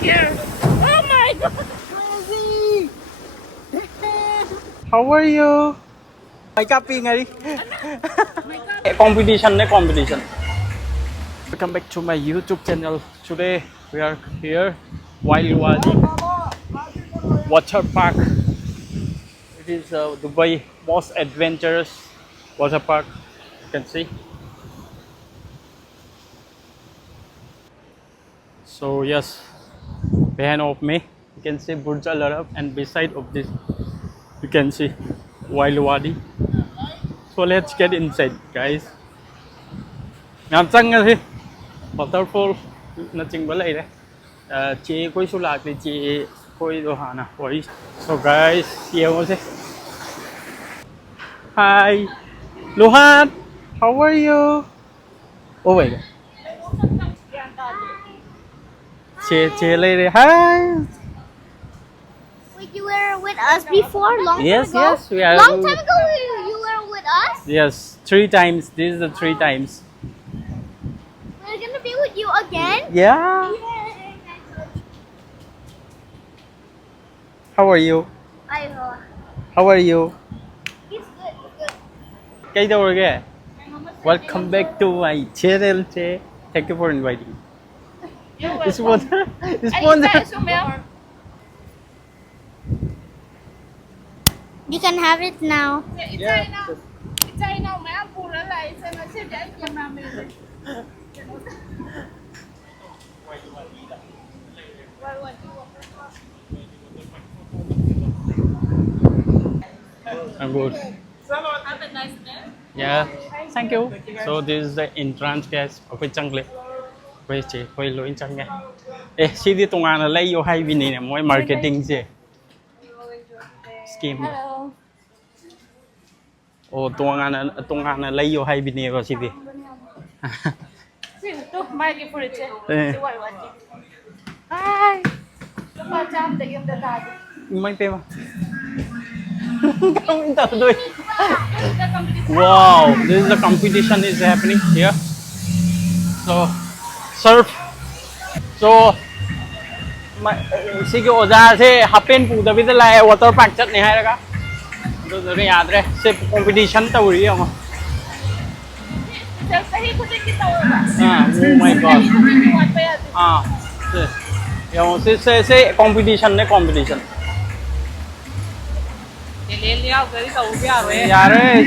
Here. Oh my god. Crazy! How are you? May copy nga rin. Competition. Welcome back to my YouTube channel. Today we are here, Wadi Water Park. It is Dubai most adventurous water park. You can see. So yes, behind of me you can see Burj Al Arab, and beside of this you can see Wadi. So let's get inside, guys. Ngắm trăng nha, waterfall nó chừng bữa đây đấy. Chị khối số lạc thì chị khối đồ hả nào. So guys, here was it. Hi, Luhan, how are you? Oh wait. Chị lady, hi. Wait, you were with us before? Long Yes, time ago? yes, we are. Long time ago you were with us? Yes, 3 times. This is the 3 times. We're gonna be with you again? Yeah. Yay. How are you? How are you? It's good, it's good. Cái đâu rồi kìa? Welcome back to my channel. Thank you for inviting. It's water. It's water. You can have it now. I'm good. Have a nice day. Yeah. Thank you. So this is the entrance, guys. Okay, jungle. Quay chị, quay lối chân nghe. Ê, chị đi tung ăn là lấy vô hay vì này mỗi marketing gì. Scheme. Hello. Oh, tung ăn là lấy vô hay vì này rồi chị đi. See, look, my gift for it. Eh. See what I want. Hi. Look how jam the game the dad. May tema. Không tao đuôi. The competition. Wow, this is the competition is happening here. So, surf. So, sige oza se happen pu da bida lai water park chat ne hai ka. Do re yaad re se competition ta uri ho. Just say kuch kita hoga. Oh my god. Yo se competition ne competition. Le liao gari ka ubya re. Yaar re.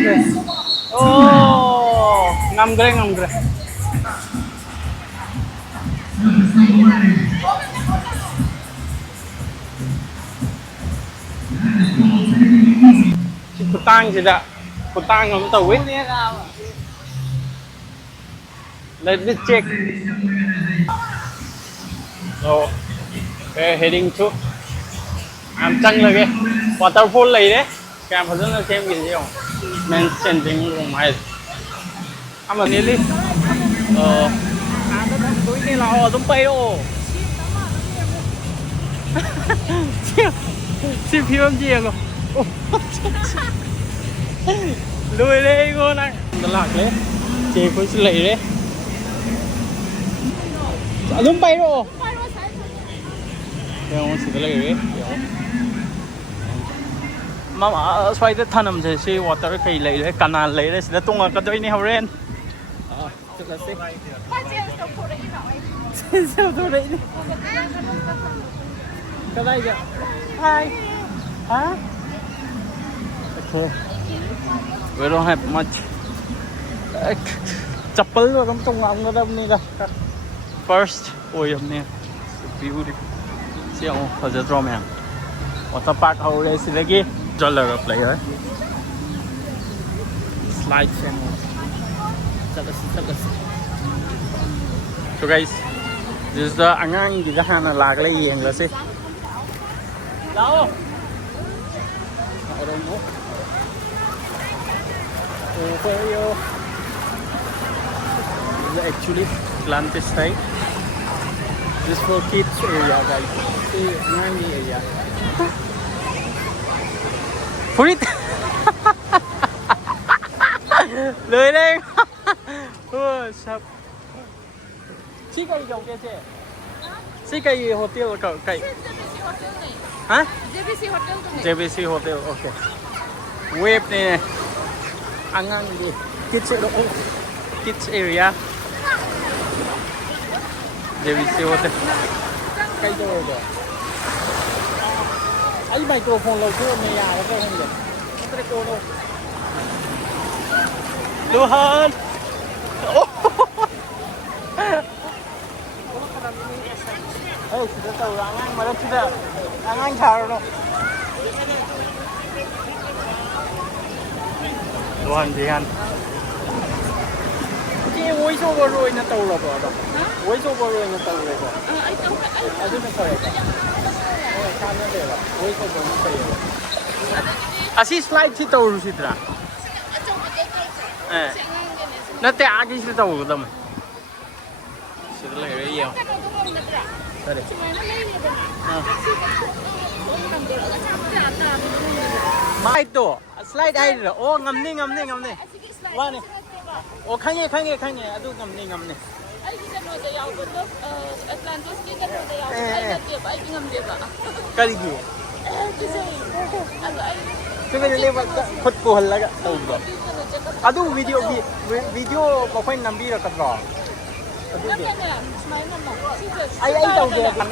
Oh, ngam gre. Kutang sila. Kutang ang tawid. Let me check. So, we're heading to Amchang lagi. Waterfall lagi deh. Kayak apa tuh same gitu ya. Mention dengan rumah. Ama nili. Tôi này là ở Dubai đâu. Xem phim gì à? Lùi đây cô này. Nó lạc đấy. Chị phải xử lý đấy. Ở Dubai đâu? Không xử lý đấy. Mà ở xoay tới thân làm gì xí water cái lấy đấy, canal lấy đấy, sẽ tung ở cái đấy này hậu ren. Chắc là xí. Sao tôi đấy? Cái đây kìa. Hi. Hả? Okay. We don't have much. Chappal rồi trong lòng nó đông này cả. First, ôi hôm nay beautiful. Siêu ở dưới drum hàng. Water park hậu đây xí lagi. Dollar player. Slide channel. So guys, this is the angang di dahan na laglay yang lasi. Lao. I don't know. Over yo. This is actually Atlantis side. This for kids area, guys. See, angang area. Fruit. Lười đây. Sập. Chị có đi dầu kia chị? Si kay hotel ka kay JBC Hotel nih. ha? JBC Hotel tuh nih. JBC Hotel. Okay. Wave ni angang di kids area. JBC Hotel. Kay do do. Ay microphone lo ko may ya ko không vậy. Cái cô đâu. Luhan. Eh, sudah tahu angang malah sudah angang chào rồi. Luhan Jihan. Cái quay số bao rồi nó tàu rồi đó. Quay số bao rồi nó tàu rồi. Anh tahu kan? Aduh nó phải. Oh, kan nó để rồi. Quay số bao nhiêu rồi. Asih slide sih tàu rồi sih tra. Eh. Nó té cái sih tàu rồi tâm. Sih lại rồi nhiều. Đây. Mai to slide ai rồi. Oh ngầm đi. Wah nih. Oh khanye aduh ngầm đi. Ay kita no da yaw ko do Atlantis kita no da yaw. Ay na dia ba? Ay ngam dia ba? Kali gi. Kasi ano ay Cái này level khuất cô hal laga tàu rồi. Adu video có phải nằm đi là cắt rồi. Ai tàu về kan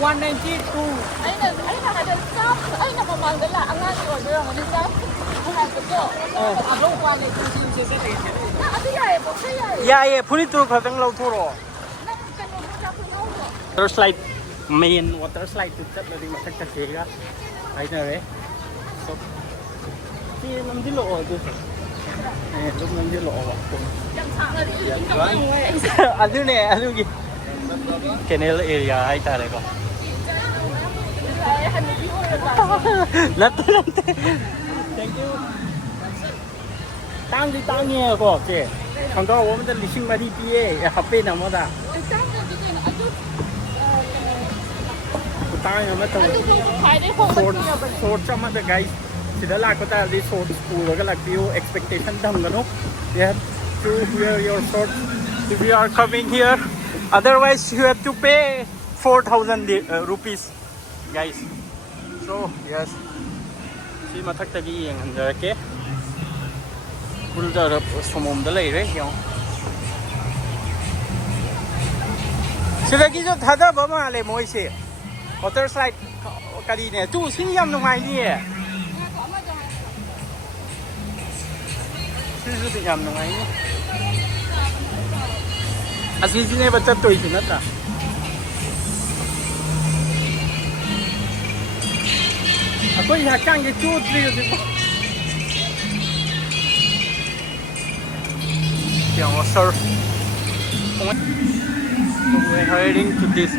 192. Ay na ada staff. Ay na pamangga la ang nga order ang ni staff. Ang ko. Abong kwan ni tusin sa sa tin. Adu ya po saya. Ya phuni tur khatang lau thuro. Water slide main water slide tu chat dari masak ka sega. Ai na re. So ki nam di lo tu. Lúc nam di lo wa. Adu ne adu ki. Canal area ai ta re ko. Latte. Thank you. Tang nghe ko che. Còn có 我们的20마리 비에 합배 나무다. Tang mà tàu. Sort sama the guys. Sida la ko ta di sort school ga lag view expectation dam gano. You have to wear your shorts if you are coming here. Otherwise you have to pay 4,000 rupees guys. So yes. Si mathak ta gi yang andar ke. Bulda somom da lei re yo. Sida gi jo thada ba ma le moi se. Water slide kali ne tu sin yam ngai ni. Sin yam ngai ni. Asi sine ba chat toi sin ta. Ako ya kang ge chu tri de. Yeah, surf. So we're heading to this.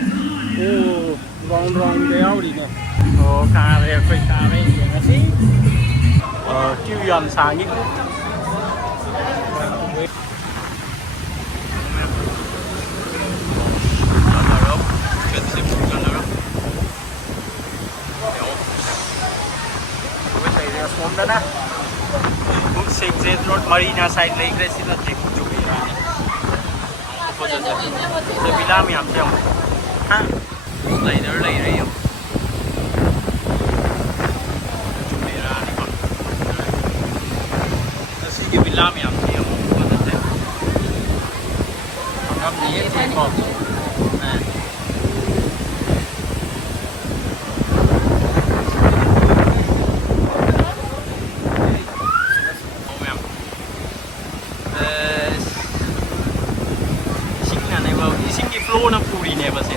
Oh, wrong way out in it. Oh, car here, quick car here. You see? Kêu dần sang nhất. Marina side lake re sila trip jubi rani. Ko ja ja bila mi am jam. Ha. Later re yo. Jubi rani ko. Nasi ke bila mi am jam ko ja ja. Am ni ye ko. Ha. Flow na puri ne bas.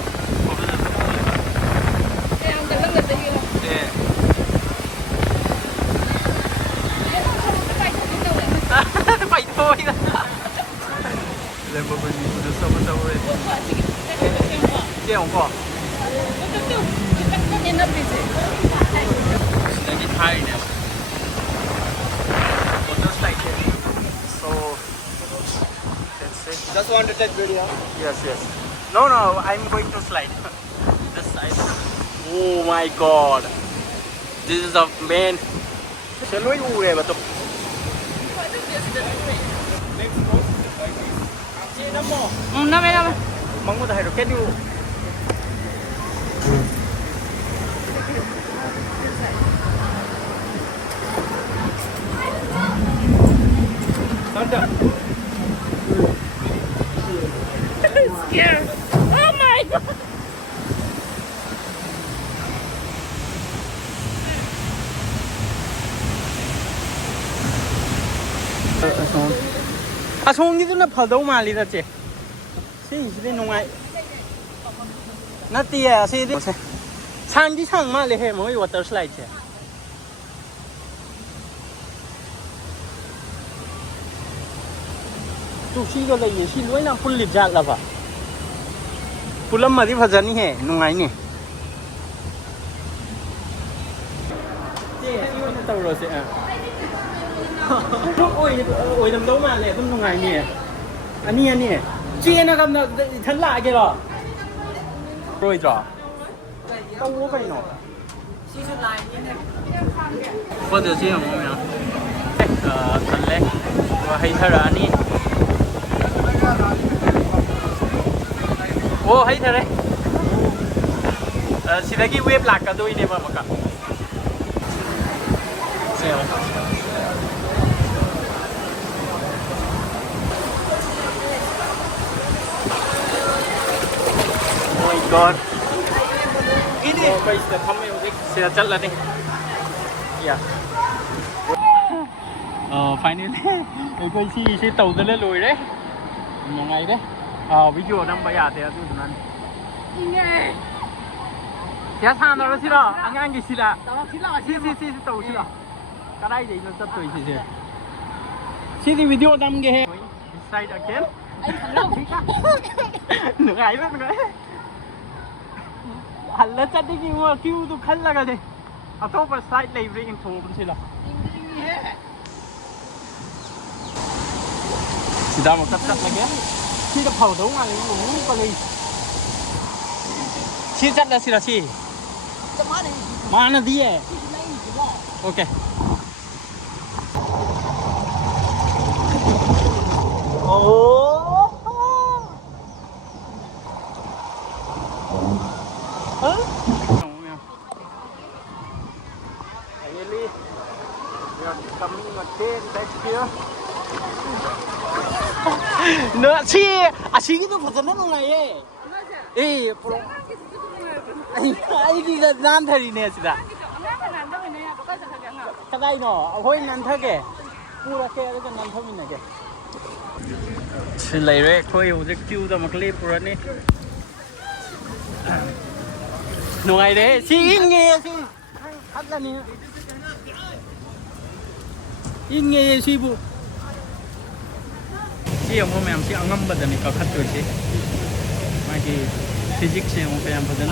Phải thôi. Lên một bên được sâu rồi. Đeo qua. Đây cái Thai nè. Water slide here. So just want to take video. Yes. No, I'm going to slide. This side. Oh my god. This is the main. Sẽ lối u này mà tụi. Năm. Mong muốn thấy được cái điều. ꯑꯁꯣꯝꯒꯤꯗꯨꯅ ꯐꯗꯧ ꯃꯥꯜꯂꯤꯗ ꯆꯦ ꯁꯤꯁꯤꯗꯤ ꯅꯨꯡꯉꯥꯏ ꯅꯠꯇꯤꯌꯦ ꯑꯁꯤꯗꯤ ꯁꯥꯡꯗꯤ ꯁꯥꯡ ꯃꯥꯜꯂꯦꯍꯦ ꯃꯣꯏ water ꯁ꯭ꯂꯥꯏꯗꯁꯦ ꯇꯨꯁꯤꯒ ꯂꯩꯌꯦ ꯁꯤ ꯂꯣꯏꯅ ꯄꯨꯜꯂꯤ ꯖꯥꯠꯂꯕ ꯄꯨꯜꯂꯝꯃꯗꯤ ꯐꯖꯅꯤꯍꯦ ꯅꯨꯡꯉꯥꯏꯅꯤ ꯆꯦ ꯁꯤ ꯑꯣꯏꯅ ꯇꯧꯔꯁꯦ ꯑꯣꯏꯔꯝꯗꯧ ꯃꯥꯜꯂꯦ ꯑꯗꯨꯝ ꯅꯨꯡꯉꯥꯏꯅꯤꯌꯦ ꯑꯅꯤ ꯆꯦꯅ ꯀꯝꯅ ꯏꯊꯟ ꯂꯥꯛꯑꯒꯦꯔꯣ ꯔꯣꯏꯗ꯭ꯔꯣ ꯇꯧꯋꯣ ꯀꯩꯅꯣ ꯁꯤꯁꯨ ꯂꯥꯏꯟꯅꯤꯅꯦ ꯄꯣꯠꯇꯨ ꯁꯤ ꯌꯦꯡꯉꯣ ꯃꯌꯥꯝ ꯊꯜꯂꯦ ꯍꯩꯊꯔꯛꯑꯅꯤ ꯑꯣ ꯍꯩꯊꯔꯦ ꯁꯤꯗꯒꯤ ꯋꯦꯞ ꯂꯥꯛꯀꯗꯣꯏꯅꯦꯕ ꯑꯃꯨꯛꯀ my god ꯑꯩꯈꯣꯏ ꯁꯤꯗ ꯊꯝꯃꯦ ꯍꯧꯖꯤꯛ ꯁꯤꯗ ꯆꯠꯂꯅꯤ ꯐꯥꯏꯅꯦꯜꯂꯤ ꯑꯩꯈꯣꯏ ꯁꯤ ꯇꯧꯗꯅ ꯂꯣꯏꯔꯦ ꯅꯨꯡꯉꯥꯏꯔꯦ ꯚꯤꯗꯤꯑꯣ ꯅꯝꯕ ꯌꯥꯗꯦ ꯑꯗꯨꯗꯨꯅꯅꯤ ꯁꯤꯗ ꯁꯥꯟꯅꯔꯁꯤꯔꯣ ꯑꯉꯥꯡꯒꯤ ꯁꯤꯗ ꯁꯤ ꯇꯧꯁꯤꯔꯣ ꯀꯗꯥꯏꯗꯩꯅꯣ ꯆꯠꯇꯣꯏꯁꯤꯁꯦ ꯁꯤꯗꯤ ꯚꯤꯗꯤꯑꯣ ꯅꯝꯒꯦꯍꯦ ꯁꯥꯏꯠ ꯑꯒꯦꯟ ꯅꯨꯡꯉꯥꯏ ꯍꯜꯂ ꯆꯠꯅꯤꯡꯉꯤꯉꯣ ꯀ꯭ꯌꯨꯗꯨ ꯈꯜꯂꯒꯅꯦ ꯑꯇꯣꯞꯄ ꯁꯥꯏꯠ ꯂꯩꯕ꯭ꯔꯥ ꯌꯦꯡꯊꯣꯛꯑꯕꯁꯤꯗ sida một cách rất là ghét khi đập hầu đấu ngoài cũng có ly xin rất là xí mà nó đi à ok oh hả really you are coming again back here 너 치 아시기도 버전은 농아예 예 프로 아이기가 난타리네 진짜 그다이노 거기 난타게 뿌라게 이렇게 난타미네게 실례래 거기 오직 큐도 막 레프라니 농아이래 시잉게 시 hadlani ing게 시부 सी हम ma'am सी अंगम बदने का खत होइसे मागी physics से हम पे बदन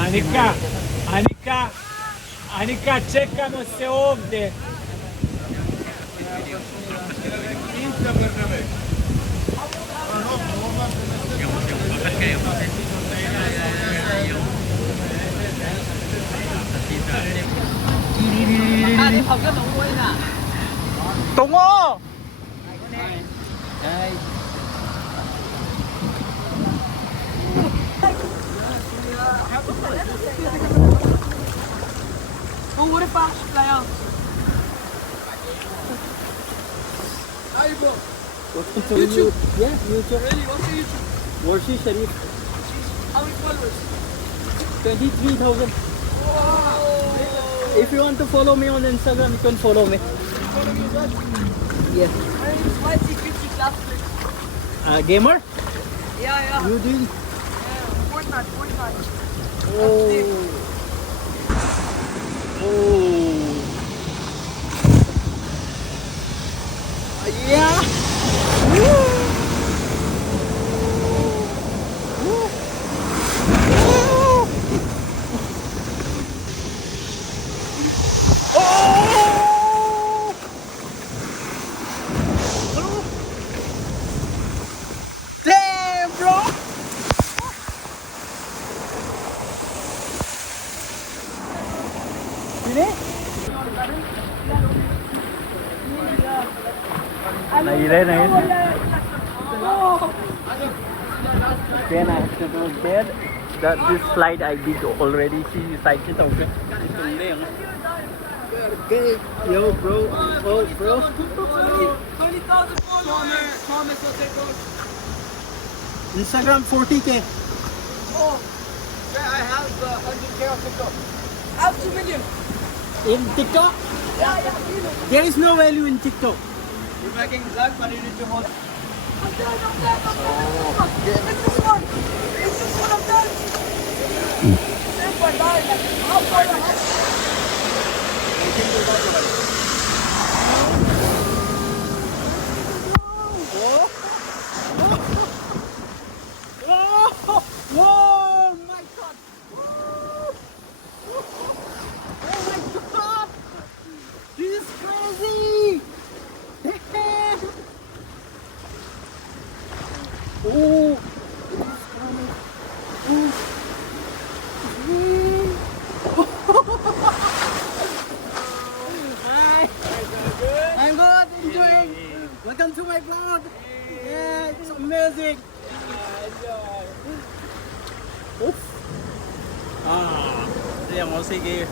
Anika checa no se ovde 동호 Oh, what if I fly out? Hi, bro. YouTube? Yeah, YouTube. Really? What's your YouTube? Warshi Sharif. How many followers? 23,000. Wow. If you want to follow me on Instagram, you can follow me. Follow me as well? Yes. My secret is last gamer? Yeah. You doing? Yeah, Fortnite. Oh. Oh. Yeah. Woo. Woo. Oh. Damn, bro. नहीं Then I have to go there. That this slide I did already. See side it okay. Okay, yo bro, oh bro. 20,000 followers. Instagram 40k. Oh, yeah, I have 100k on TikTok. I have 2 million. In TikTok? Yeah. There is no value in TikTok. You're making vlog, but you need to hold. Whoa, my God. Oh my God. This is crazy. Damn. Oh. Hi. I'm good. Enjoying. Welcome to my vlog. Yeah, it's amazing. Oof. Đây là món sige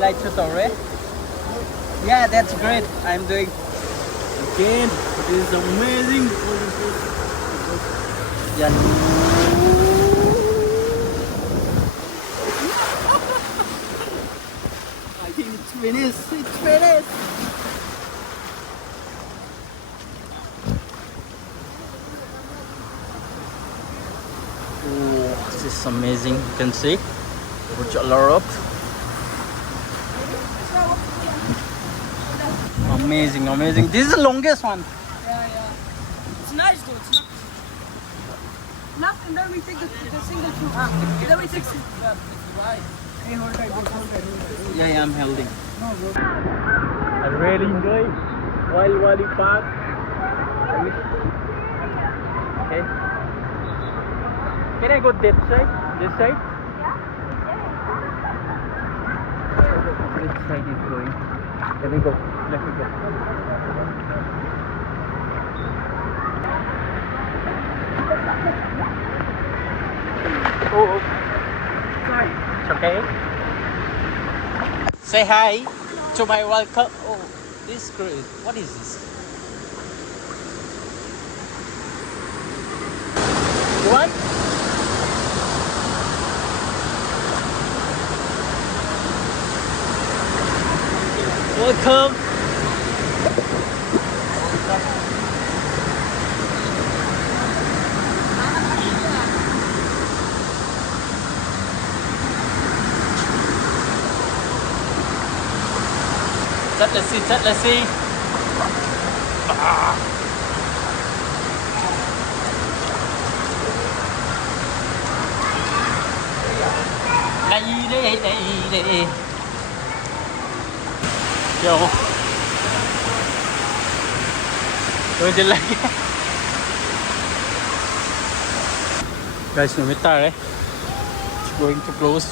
like tutorial. Yeah, that's great. I'm doing again. This is amazing. Yeah. I think it's finished. It's finished. Oh, this is amazing. You can see. Burj Al Arab. Amazing, amazing. This is the longest one. Yeah. It's nice though. It's not. And then we take the single shoe. Then we take right. Hey, hold it. Yeah, I'm holding. I really enjoy Dubai Waterpark. Okay. Can I go this side? This side? Which side is going? Let me go. Let me go. Oh, sorry. It's okay. Say hi to my welcome. Oh, this girl. What is this? You want? Welcome. Rất là xì. Đây. Yo. Tôi đi lại. Guys, no it's going to close.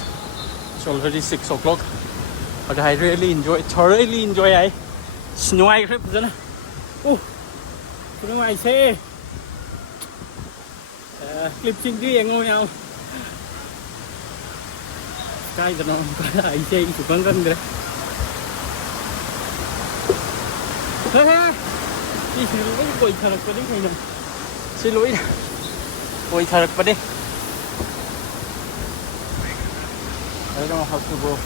It's already 6 o'clock. But I really thoroughly enjoy I snow I trip rồi. Oh, snow I say. Clip trên kia ngồi nhau. Cái nó có ai chơi chụp băng răng đấy. Đi xin lỗi quay thật qua đấy này. Xin lỗi. Quay thật qua đây. I don't know how to go.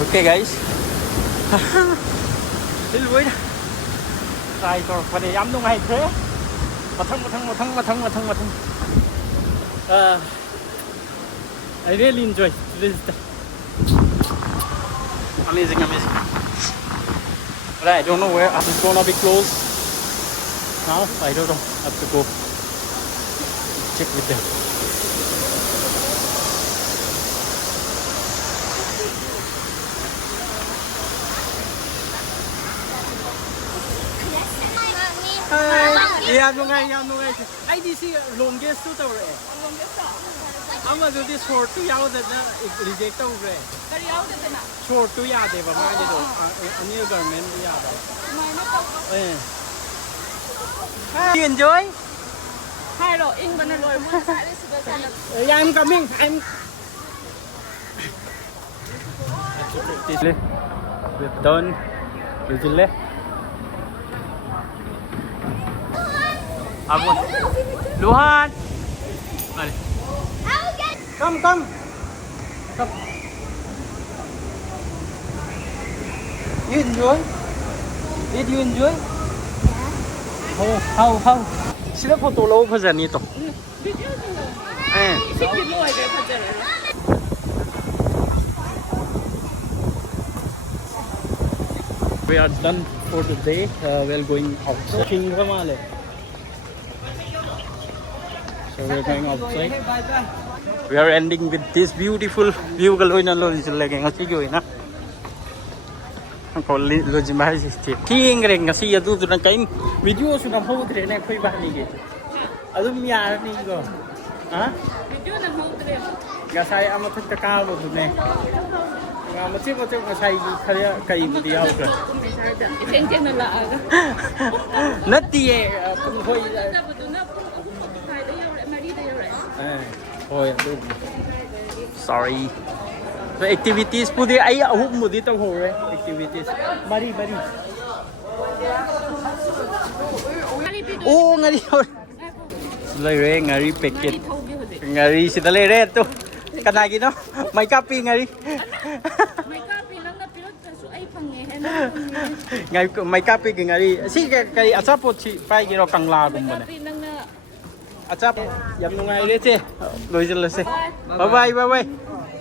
Okay guys. Xin lỗi. Sai rồi, và để ấm đúng hay thế. Một thân. I really enjoy this. Amazing. But I don't know where it's gonna be closed now. I don't know. I have to go check with them. Yeah, I this is longest to the I'm going to do this short to yaw that reject over. Short to yaw, they were made a new government. You enjoy? Hello, England. Yeah, I'm coming. We've done. Luhan! Vale. Come, come. Come. You enjoy? Did you enjoy? How? Sila photo lâu phải giờ này to. We are done for the day. We are going outside. So we are going outside. We are ending with this beautiful view. Galoi na lo lagi ngasi joy na. Còn lo chỉ mai gì khi người ngasi ya tu na kain video su na hau tre na khoi ba ni ge. Adum ya ni go. Ha? Video na hau tre. Gasai ama thak ta ka lo tu ne. Nga ma chi ma chi gasai khaya kai bu dia ho. Cheng na la aga. Natti e pun hoi. Sorry. The activities pudi ay ahum mo dito ho activities. Mari. Oh ngari. Lai ngari packet. Ngari sidale re to. Kanagi no? May kapi ngari. May kapi lang na pilot kaso ay pange. Ngai may kapi ngari. Si kay asapot si pai giro kangla gum mo na. Achap yam nungai re che. Loi jal se. Bye bye.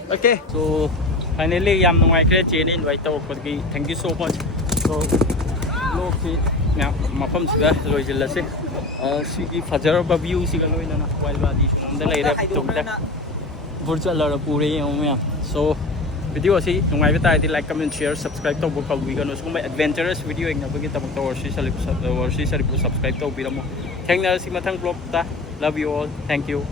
Okay, so finally yam nungai kre che ni invite to ko gi. Thank you so much. So lo ki nga mapam sida loi jal se. Si gi fajar ba view si ga loi na na wild wadi sum da lai ra tum da. Burja la ra pure yom ya. So video si nungai ba tai ti like comment share subscribe to ko wi ga no sum adventurous video ing na ba gi tam to or si salip subscribe to bi ra mo. Thank you si mathang vlog ta. Love you all. Thank you.